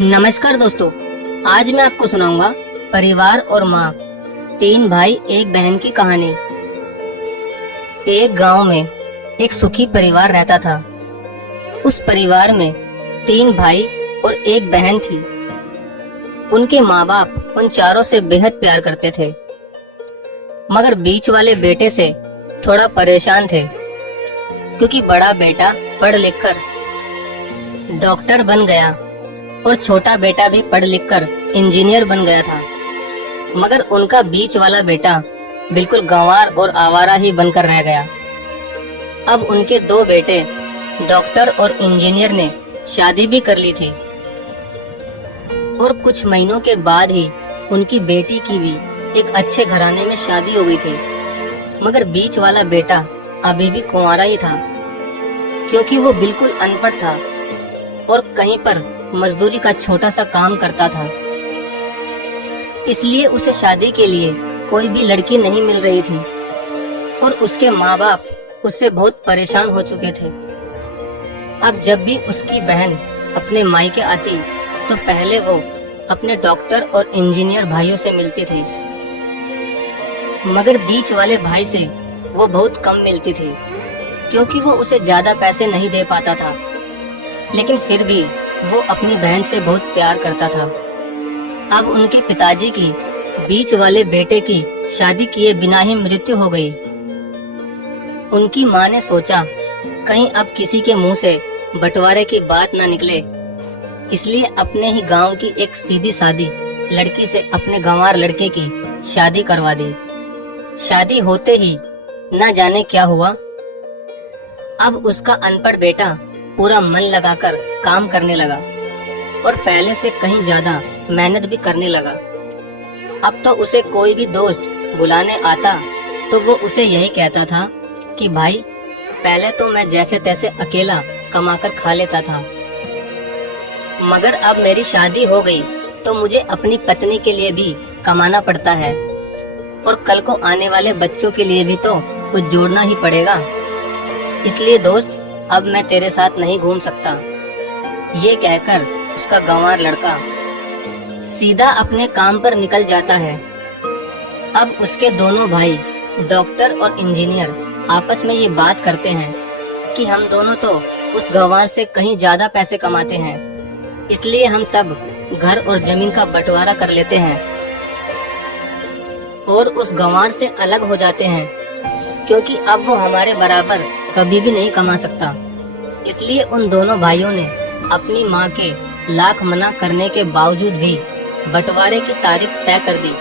नमस्कार दोस्तों, आज मैं आपको सुनाऊंगा परिवार और माँ, तीन भाई एक बहन की कहानी। एक गांव में एक सुखी परिवार रहता था। उस परिवार में तीन भाई और एक बहन थी। उनके माँ बाप उन चारों से बेहद प्यार करते थे, मगर बीच वाले बेटे से थोड़ा परेशान थे, क्योंकि बड़ा बेटा पढ़ लिख कर डॉक्टर बन गया और छोटा बेटा भी पढ़ लिख कर इंजीनियर बन गया था। मगर उनका बीच वाला बेटा बिल्कुल गंवार और आवारा ही बनकर रह गया। अब उनके दो बेटे डॉक्टर और इंजीनियर ने शादी भी कर ली थी और कुछ महीनों के बाद ही उनकी बेटी की भी एक अच्छे घराने में शादी हो गई थी। मगर बीच वाला बेटा अभी भी कुंवारा ही था, क्योंकि वो बिल्कुल अनपढ़ था और कहीं पर मजदूरी का छोटा सा काम करता था। इसलिए उसे शादी के लिए कोई भी लड़की नहीं मिल रही थी और उसके माँ बाप उससे बहुत परेशान हो चुके थे। अब जब भी उसकी बहन अपने मायके आती तो पहले वो अपने डॉक्टर और इंजीनियर भाइयों से मिलती थी, मगर बीच वाले भाई से वो बहुत कम मिलती थी, क्योंकि वो उसे ज्यादा पैसे नहीं दे पाता था। लेकिन फिर भी वो अपनी बहन से बहुत प्यार करता था। अब उनके पिताजी की बीच वाले बेटे की शादी किए बिना ही मृत्यु हो गई। उनकी माँ ने सोचा कहीं अब किसी के मुंह से बंटवारे की बात न निकले, इसलिए अपने ही गांव की एक सीधी सादी लड़की से अपने गंवार लड़के की शादी करवा दी। शादी होते ही न जाने क्या हुआ। अब उसका अनपढ़ बेटा पूरा मन लगाकर काम करने लगा और पहले से कहीं ज्यादा मेहनत भी करने लगा। अब तो उसे कोई भी दोस्त बुलाने आता तो वो उसे यही कहता था कि भाई, पहले तो मैं जैसे तैसे अकेला कमाकर खा लेता था, मगर अब मेरी शादी हो गई तो मुझे अपनी पत्नी के लिए भी कमाना पड़ता है और कल को आने वाले बच्चों के लिए भी तो कुछ जोड़ना ही पड़ेगा। इसलिए दोस्त, अब मैं तेरे साथ नहीं घूम सकता। ये कहकर उसका गंवार लड़का सीधा अपने काम पर निकल जाता है। अब उसके दोनों भाई डॉक्टर और इंजीनियर आपस में ये बात करते हैं कि हम दोनों तो उस गंवार से कहीं ज्यादा पैसे कमाते हैं, इसलिए हम सब घर और जमीन का बंटवारा कर लेते हैं और उस गंवार से अलग हो जाते हैं, क्योंकि अब वो हमारे बराबर कभी भी नहीं कमा सकता। इसलिए उन दोनों भाइयों ने अपनी माँ के लाख मना करने के बावजूद भी बंटवारे की तारीख तय कर दी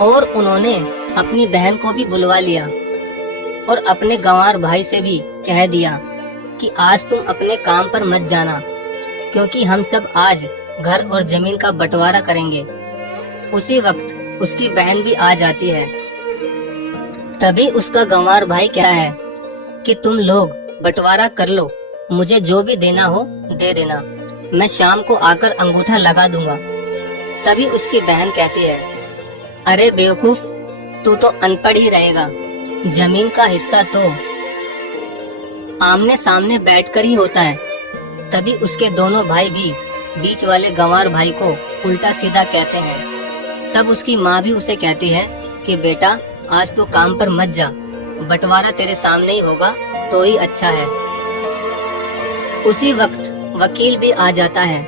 और उन्होंने अपनी बहन को भी बुलवा लिया और अपने गंवार भाई से भी कह दिया कि आज तुम अपने काम पर मत जाना, क्योंकि हम सब आज घर और जमीन का बंटवारा करेंगे। उसी वक्त उसकी बहन भी आ जाती है। तभी उसका गंवार भाई क्या है कि तुम लोग बंटवारा कर लो, मुझे जो भी देना हो दे देना, मैं शाम को आकर अंगूठा लगा दूंगा। तभी उसकी बहन कहती है, अरे बेवकूफ, तू तो अनपढ़ ही रहेगा, जमीन का हिस्सा तो आमने सामने बैठकर ही होता है। तभी उसके दोनों भाई भी बीच वाले गंवार भाई को उल्टा सीधा कहते हैं। तब उसकी माँ भी उसे कहती है कि बेटा, आज तो काम पर मत जा, बंटवारा तेरे सामने ही होगा तो ही अच्छा है। उसी वक्त वकील भी आ जाता है।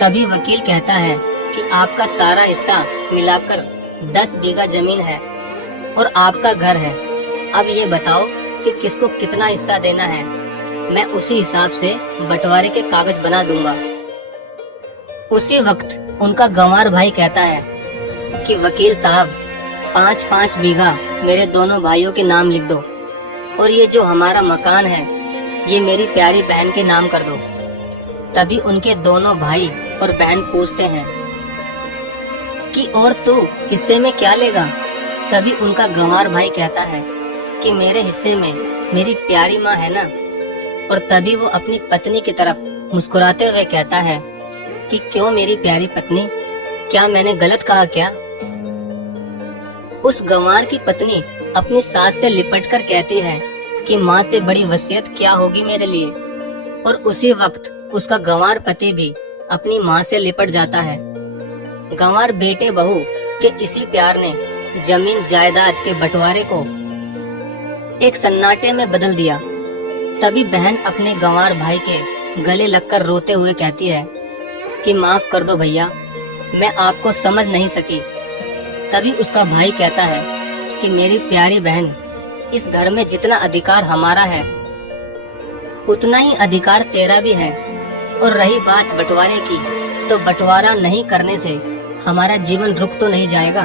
तभी वकील कहता है कि आपका सारा हिस्सा मिलाकर 10 बीघा जमीन है और आपका घर है। अब ये बताओ कि किसको कितना हिस्सा देना है, मैं उसी हिसाब से बंटवारे के कागज बना दूंगा। उसी वक्त उनका गंवार भाई कहता है कि वकील साहब, 5-5 बीघा मेरे दोनों भाइयों के नाम लिख दो और ये जो हमारा मकान है ये मेरी प्यारी बहन के नाम कर दो। तभी उनके दोनों भाई और बहन पूछते हैं कि और तू हिस्से में क्या लेगा। तभी उनका गंवार भाई कहता है कि मेरे हिस्से में मेरी प्यारी माँ है ना। और तभी वो अपनी पत्नी की तरफ मुस्कुराते हुए कहता है कि क्यों मेरी प्यारी पत्नी, क्या मैंने गलत कहा क्या। उस गंवार की पत्नी अपनी सास से लिपटकर कहती है कि माँ से बड़ी वसीयत क्या होगी मेरे लिए। और उसी वक्त उसका गंवार पति भी अपनी माँ से लिपट जाता है। गंवार बेटे बहू के इसी प्यार ने जमीन जायदाद के बंटवारे को एक सन्नाटे में बदल दिया। तभी बहन अपने गंवार भाई के गले लगकर रोते हुए कहती है कि माफ कर दो भैया, मैं आपको समझ नहीं सकी। तभी उसका भाई कहता है कि मेरी प्यारी बहन, इस घर में जितना अधिकार हमारा है उतना ही अधिकार तेरा भी है। और रही बात बंटवारे की, तो बंटवारा नहीं करने से हमारा जीवन रुक तो नहीं जाएगा।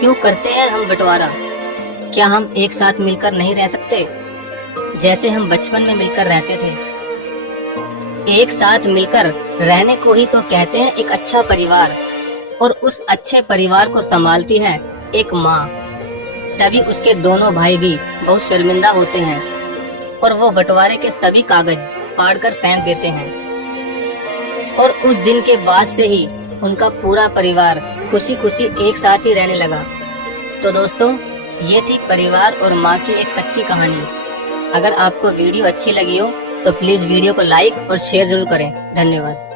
क्यों करते हैं हम बंटवारा? क्या हम एक साथ मिलकर नहीं रह सकते, जैसे हम बचपन में मिलकर रहते थे? एक साथ मिलकर रहने को ही तो कहते हैं एक अच्छा परिवार। और उस अच्छे परिवार को संभालती है एक माँ। तभी उसके दोनों भाई भी बहुत शर्मिंदा होते हैं और वो बंटवारे के सभी कागज फाड़कर फेंक देते हैं। और उस दिन के बाद से ही उनका पूरा परिवार खुशी खुशी एक साथ ही रहने लगा। तो दोस्तों, ये थी परिवार और माँ की एक सच्ची कहानी। अगर आपको वीडियो अच्छी लगी हो तो प्लीज वीडियो को लाइक और शेयर जरूर करें। धन्यवाद।